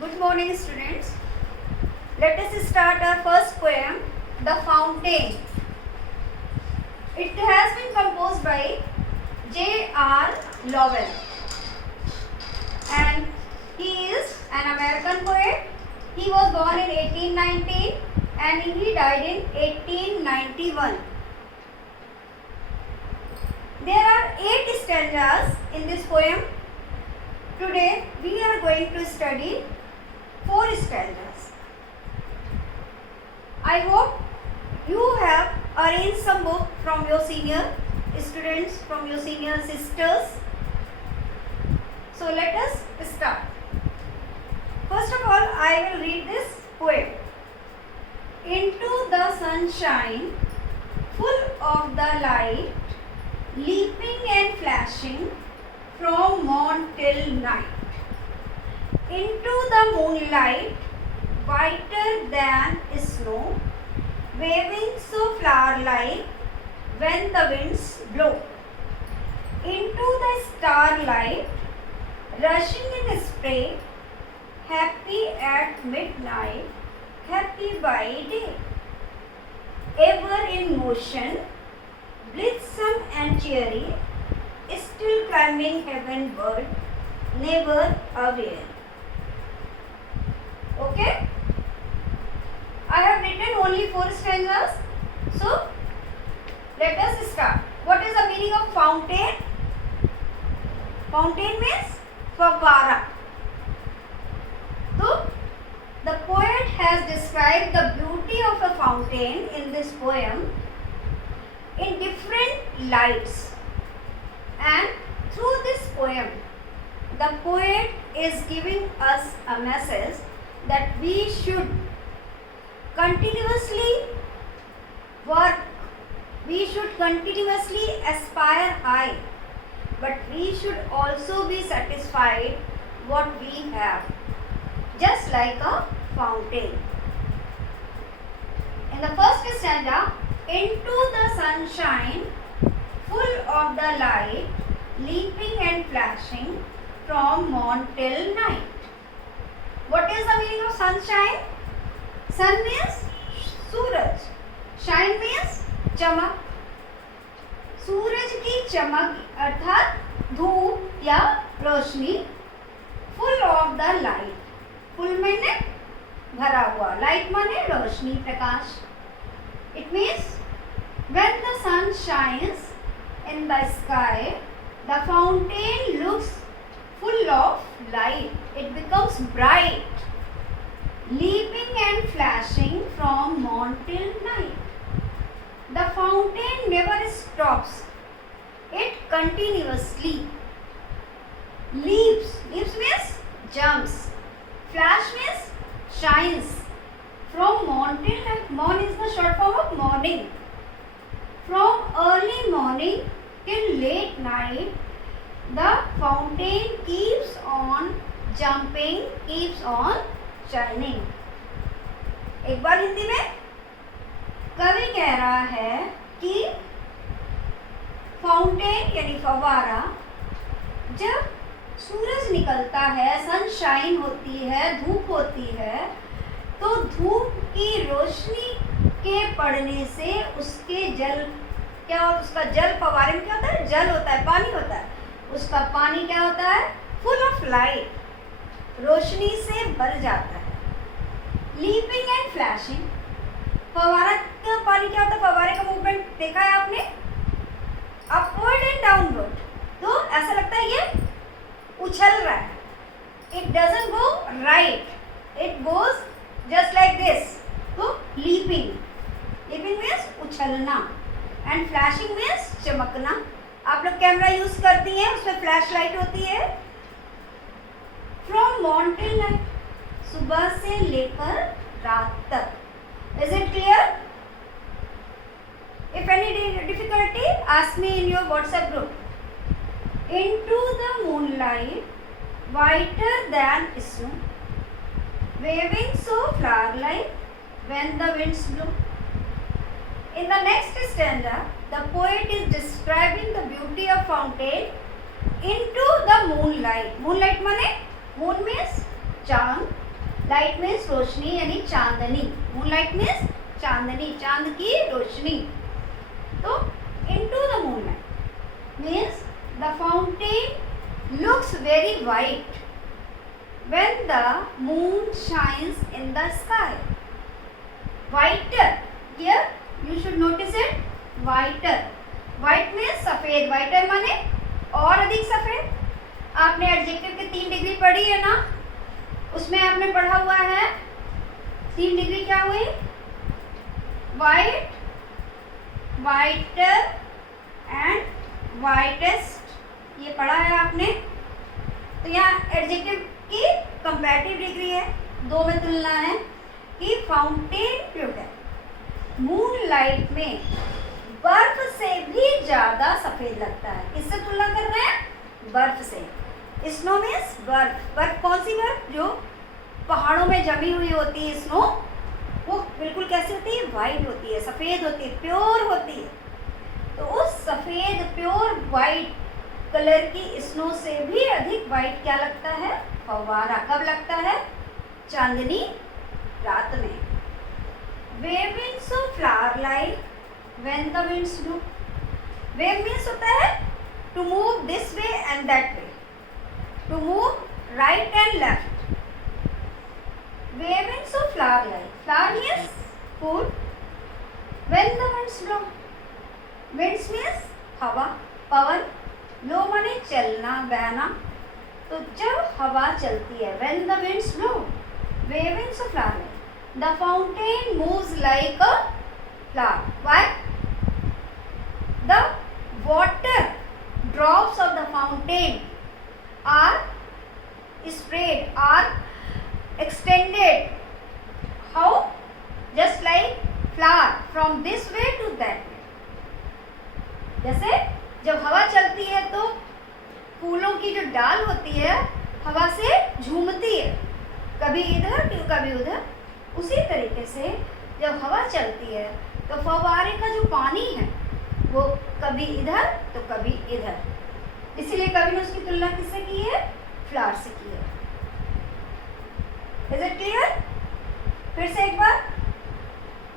Good morning, students. Let us start our first poem, The Fountain. It has been composed by J.R. Lowell, and he is an American poet. He was born in 1819 and he died in 1891. There are 8 stanzas in this poem. Today we are going to study 4 stanzas. I hope you have arranged some book from your senior students, from your senior sisters. So let us start. First of all, I will read this poem. Into the sunshine, full of the light, leaping and flashing from morn till night. Into the moonlight, whiter than snow, waving so flower-like when the winds blow. Into the starlight, rushing in spray, happy at midnight, happy by day. Ever in motion, blithesome and cheery, still climbing heavenward, never aware. Okay? I have written only 4 stanzas. So, let us start. What is the meaning of fountain? Fountain means fawara. So, the poet has described the beauty of a fountain in this poem in different lights. And through this poem, the poet is giving us a message that we should continuously work, we should continuously aspire high, but we should also be satisfied what we have, just like a fountain. In the first stanza, into the sunshine, full of the light, leaping and flashing from morn till night. What is the meaning of sunshine? Sun means Suraj, shine means चमक. सूरज की चमक अर्थात धूप या रोशनी. Full of the light. Full माने भरा हुआ, light माने रोशनी, प्रकाश. It means when the sun shines in the sky, the fountain looks full of light. It becomes bright, leaping and flashing from morn till night. The fountain never stops. It continuously leaps. Leaps means jumps. Flash means shines. From morn till night. Morn is the short form of morning. From early morning till late night, the fountain keeps on jumping, keeps on shining. एक बार हिंदी में कवि कह रहा है कि fountain यानी फव्वारा जब सूरज निकलता है, सनशाइन होती है, धूप होती है, तो धूप की रोशनी के पड़ने से उसके जल क्या होता है? उसका जल फव्वारे में क्या होता है? जल होता है, पानी होता है. उसका पानी क्या होता है? फुल ऑफ लाइट, रोशनी से भर जाता है. Leaping and flashing. फव्वारा का पानी क्या होता है? फव्वारे का मूवमेंट देखा है आपने? Upward and downward. तो ऐसा लगता है ये उछल रहा है. It doesn't go right, it goes just like this. तो लीपिंग. लीपिंग मीन्स उछलना एंड फ्लैशिंग मीन्स चमकना. आप लोग कैमरा यूज करती हैं, उसमें फ्लैश लाइट होती है. फ्रॉम मॉर्न टिल नाइट, सुबह से लेकर रात तक. Is it clear? If any difficulty ask me in your WhatsApp group. Into the moonlight, whiter than snow, waving so flower like when the winds blow. In the next stanza, the poet is describing the beauty of fountain into the moonlight. Moonlight माने moon means चांद, light means रोशनी यानी चांदनी, moon light means चांदनी, चांद की रोशनी। तो into the moon light means the fountain looks very white when the moon shines in the sky. Whiter, here you should notice it, whiter. White means सफेद, whiter माने और अधिक सफेद। आपने एडजेक्टिव के 3 डिग्री पढ़ी है ना, उसमें आपने पढ़ा हुआ है 3 डिग्री क्या हुई, white, whiter and whitest, ये पढ़ा है आपने। तो यहाँ एडजेक्टिव की कंपैरेटिव डिग्री है, 2 में तुलना है कि फाउंटेन जो है मून लाइट में बर्फ से भी ज़्यादा सफ़ेद लगता है। किससे तुलना कर रहे हैं, बर्फ से। स्नो मीन्स बर्फ, बर्फ कौन सी बर्फ, जो पहाड़ों में जमी हुई होती है स्नो, वो बिल्कुल कैसी होती है, वाइट होती है, सफ़ेद होती है, प्योर होती है। तो उस सफ़ेद प्योर वाइट कलर की स्नो से भी अधिक वाइट क्या लगता है, फव्वारा। कब लगता है, चांदनी रात में। Wave means flower like when the winds blow. Wave means होता है to move this way and that way, to move right and left. Wave means flower like, flower means फूल, when the winds blow, winds means हवा, पवन, blow माने चलना, बहना। तो जब हवा चलती है, when the winds blow, wavings of flower, the fountain moves like a flower. Why? The water drops of the fountain are sprayed, are extended. How? Just like flower from this way to that way. जैसे जब हवा चलती है तो फूलों की जो डाल होती है हवा से झूमती है, कभी इधर तो कभी उधर। उसी तरीके से जब हवा चलती है तो फव्वारे का जो पानी है वो कभी इधर तो कभी इधर। इसीलिए कवि ने उसकी तुलना किससे की है, फ्लावर से की है। Is it clear? फिर से एक बार,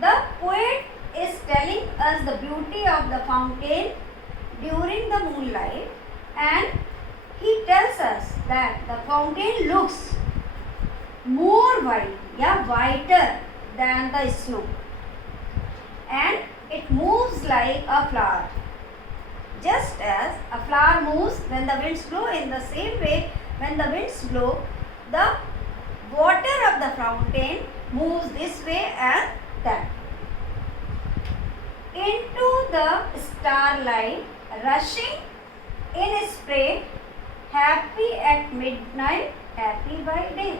the poet is telling us the beauty of the fountain during the moonlight and he tells us that the fountain looks more white या whiter than the snow and it moves like a flower, just as a flower moves when the winds blow. In the same way, when the winds blow, the water of the fountain moves this way and that into the starlight, rushing in spray, happy at midnight, happy by day.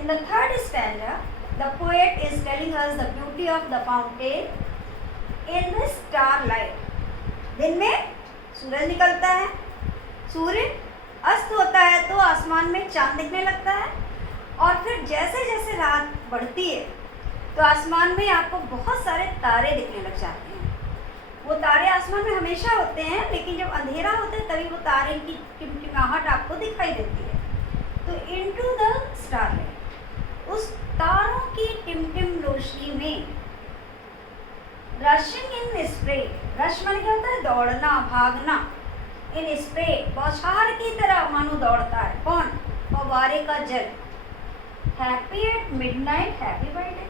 In the third stanza, the poet is telling us the beauty of the fountain in the starlight. दिन में सूरज निकलता है, सूर्य अस्त होता है तो आसमान में चांद दिखने लगता है, और फिर जैसे जैसे रात बढ़ती है तो आसमान में आपको बहुत सारे तारे दिखने लग जाते हैं। वो तारे आसमान में हमेशा होते हैं, लेकिन जब अंधेरा होता है तभी वो तारे की टिमटिमाहट आपको दिखाई देती है। तो इनटू द स्टारलाइट, उस तारों की टिमटिम रोशनी में, रशिंग इन स्प्रे, रश माने क्या होता है, दौड़ना, भागना, इन स्प्रे, बौछार की तरह मानो दौड़ता है कौन, फव्वारे का जल। Happy at midnight, happy by day,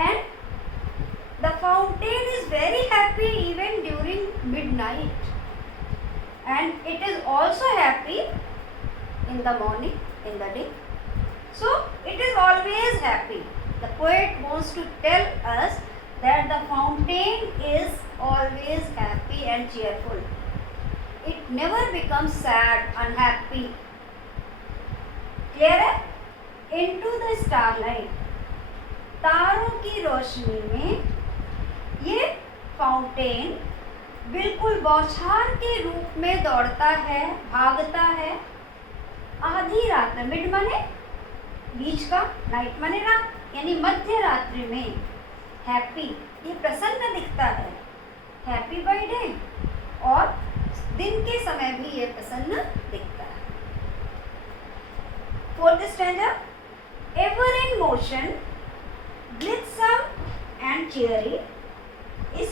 and the fountain is very happy even during midnight, and it is also happy in the morning, in the day. So it is always happy. The poet wants to tell us that the fountain is always happy and cheerful. It never becomes sad, unhappy. Clear है? Into the starlight, तारों की रोशनी में ये fountain बिल्कुल बौछार के रूप में दौड़ता है, भागता है। आधी रात में, मिड माने बीच का, नाइट माने रात, यानी मध्य रात्रि में हैप्पी, ये प्रसन्न दिखता है, हैप्पी बाय डे, और दिन के समय भी ये प्रसन्न दिखता है। fourth stanza. Ever in motion, blithesome and cheery,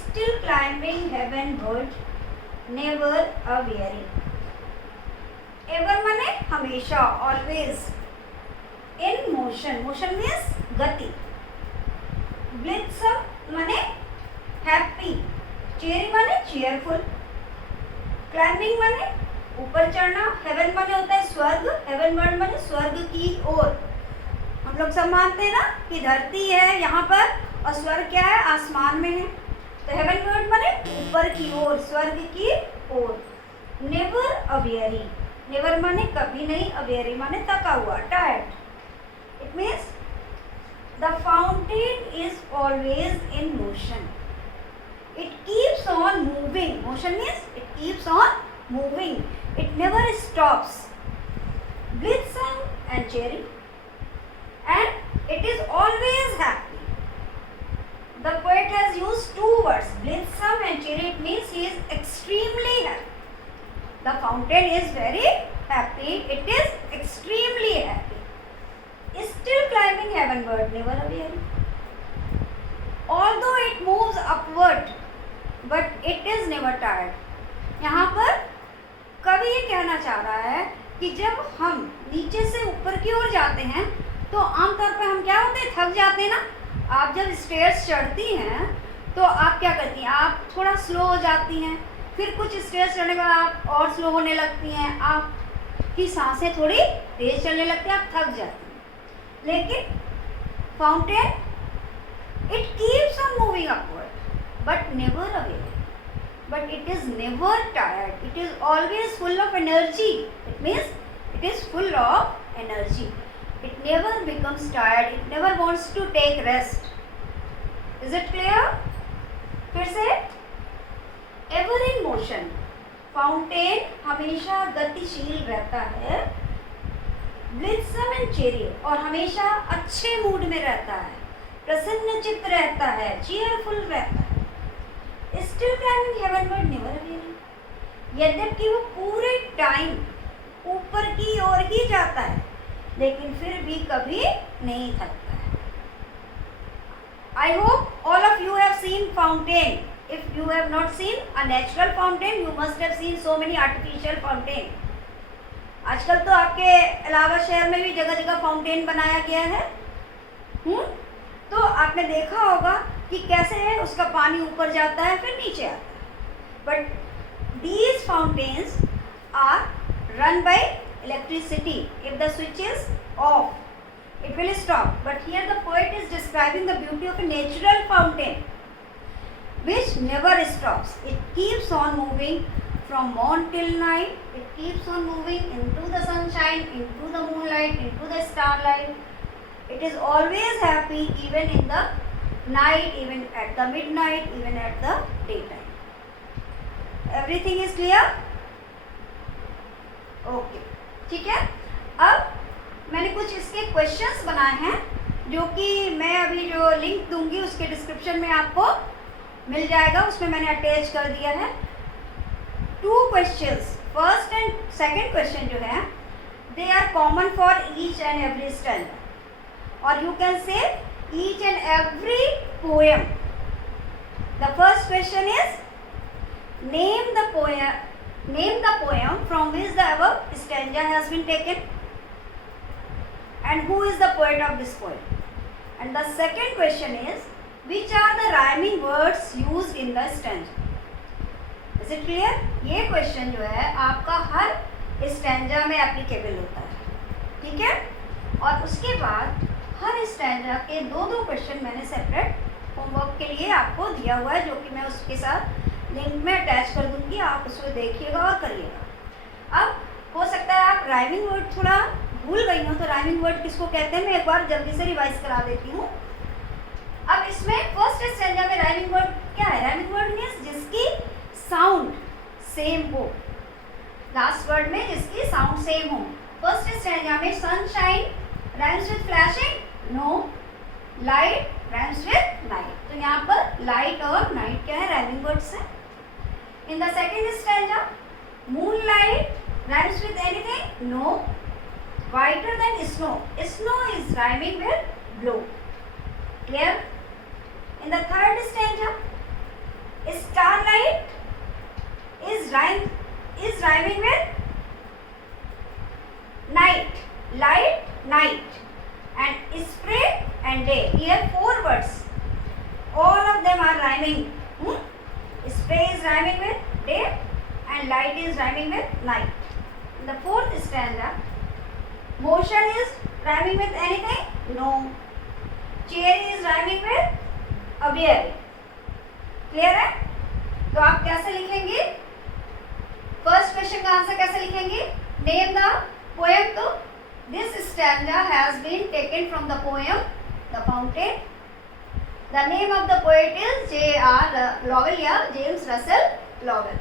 still climbing heavenward, never a weary. Ever माने हमेशा, always. In motion, motion means गति. Blithesome माने हैप्पी, cheery माने cheerful, climbing माने ऊपर चढ़ना, heaven माने होता है स्वर्ग, heavenward माने स्वर्ग की ओर. हम लोग सब मानते हैं ना कि धरती है यहाँ पर और स्वर्ग क्या है, आसमान में है. तो heavenward माने ऊपर की ओर, स्वर्ग की ओर. Never a weary, never माने कभी नहीं, a weary माने थका हुआ, tired. It means the fountain is always in motion. It keeps on moving. Motion means it keeps on moving. It never stops. Blithesome and cheery. And it is always happy. The poet has used two words, blithesome and cheery. It means he is extremely happy. The fountain is very happy. It is extremely happy. Still climbing heavenward, never a weary. Although it moves upward, but it is never tired. यहाँ पर कवि ये कहना चाह रहा है कि जब हम नीचे से ऊपर की ओर जाते हैं तो आमतौर पर हम क्या होते हैं, थक जाते हैं ना. आप जब स्टेयर्स चढ़ती हैं तो आप क्या करती हैं, आप थोड़ा स्लो हो जाती हैं, फिर कुछ स्टेयर्स चढ़ने के बाद आप और स्लो होने लगती हैं, आपकी सांसें थोड़ी तेज चलने लगती हैं, आप थक जाती हैं. लेकिन fountain it keeps on moving upward, but never away. But it is never tired. It is always full of energy. It means it is full of energy. It never becomes tired. It never wants to take rest. Is it clear? फिर से ever in motion. Fountain हमेशा गतिशील रहता है. Blithesome and cheery और हमेशा अच्छे mood में रहता है, प्रसन्न चित्त रहता है, चीयरफुल रहता है. Still climbing heavenward, never weary. यद्यपि वो पूरे टाइम ऊपर की ओर ही जाता है लेकिन फिर भी कभी नहीं थकता है. I hope all of you have seen fountain. If you have not seen a natural fountain, you must have seen so many artificial fountain. आजकल तो आपके इलाहाबाद शहर में भी जगह जगह फाउंटेन बनाया गया है. तो आपने देखा होगा कि कैसे है उसका पानी ऊपर जाता है फिर नीचे आता है. But these fountains are run by electricity. If the switch is off it will stop. But here the poet is describing the beauty of a natural fountain which never stops. It keeps on moving from morn till night. It keeps on moving into the sunshine, into the moonlight, into the starlight. It is always happy even in the night, even at the midnight, even at the daytime. Everything is clear? Okay. ठीक है. अब मैंने कुछ इसके questions बनाए हैं जो कि मैं अभी जो लिंक दूंगी उसके डिस्क्रिप्शन में आपको मिल जाएगा. उसमें मैंने अटैच कर दिया है 2 questions. First and second question जो है they are common for each and every standard और you can say each and every poem. The first question is name the poem from which the above stanza has been taken and who is the poet of this poem. And the second question is which are the rhyming words used in the stanza. Is it clear? ये question जो है आपका हर stanza में applicable होता है. ठीक है. और उसके बाद हर स्टैंजा के 2-2 क्वेश्चन मैंने सेपरेट होमवर्क के लिए आपको दिया हुआ है जो कि मैं उसके साथ लिंक में अटैच कर दूंगी. आप उसको देखिएगा और करिएगा. अब हो सकता है आप राइमिंग वर्ड थोड़ा भूल गई हो तो राइमिंग वर्ड किसको कहते हैं मैं एक बार जल्दी से रिवाइज करा देती हूँ. अब इसमें फर्स्ट स्टैंजा में राइमिंग वर्ड क्या है. राइमिंग वर्ड मीन्स जिसकी साउंड सेम हो. लास्ट वर्ड में जिसकी साउंड सेम हो. फर्स्ट स्टैंजा में sunshine rhymes with flashing. No. Light rhymes with night. तो यहाँ पर लाइट और नाइट क्या है राइमिंग वर्ड्स है. In the second stanza moonlight rhymes with anything. No. whiter than snow. Snow is rhyming with blue. Clear? In the third stanza, starlight is rhyming with night. Light, night, and spray and day. Here 4 words. All of them are rhyming. Spray is rhyming with day and light is rhyming with night. In the fourth stanza, motion is rhyming with anything? No. Cherry is rhyming with a berry. Clear है? तो आप कैसे लिखेंगे? First question का answer कैसे लिखेंगे? Name the poem. तो this stanza has been taken from the poem The Fountain. The name of the poet is J.R. Lowell या जेम्स रसेल लॉवेल.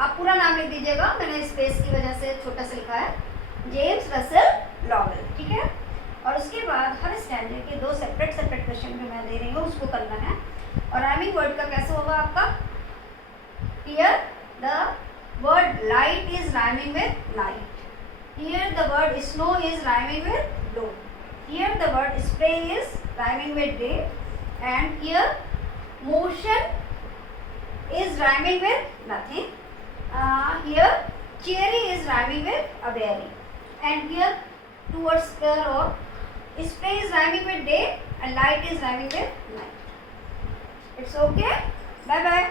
आप पूरा नाम लिख दीजिएगा, मैंने स्पेस की वजह से छोटा सा लिखा है. James Russell Lowell. ठीक है. और उसके बाद हर स्टैंडर्ड के 2 सेपरेट क्वेश्चन भी मैं दे रही हूँ, उसको करना है. और राइमिंग वर्ड का कैसे होगा आपका? Here the word light is rhyming with night. Here the word snow is rhyming with blue. Here the word spray is rhyming with day. And here motion is rhyming with nothing. Here cherry is rhyming with a berry. And here 2 words there, or spray is rhyming with day and light is rhyming with night. It's okay. Bye bye.